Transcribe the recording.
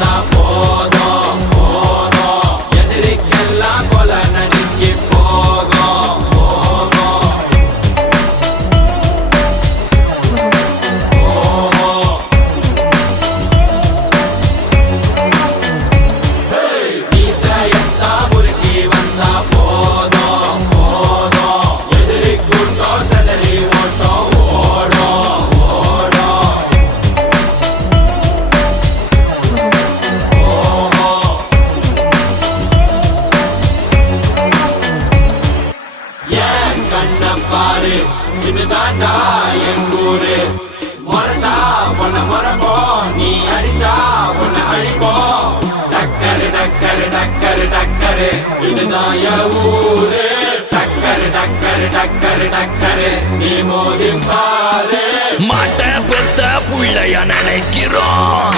வந்தா போதும் போதும் எதிரிக்கெல்லாம் கொலை நடுங்கி போகும் போகும் மீசையத்தா முறுக்கி வந்தா போதும் போதும் எதிரி கூட்டம் செதறி ஓட்டம் ஓடும் ஓடும் ஏன் கண்ண பாரு இதுதாண்டா எங்கூரு முறைச்சா உன்னை முறைப்போம் நீ அடிச்சா உன்னை அழிப்போம் டக்கரு டக்கரு டக்கரு டக்கரு இதுதான் என் ஊரு டக்கரு டக்கரு டக்கரு டக்கரு நீ மோதி பாரு மாட்ட பெத்த புள்ளைய நினைக்கிறோம்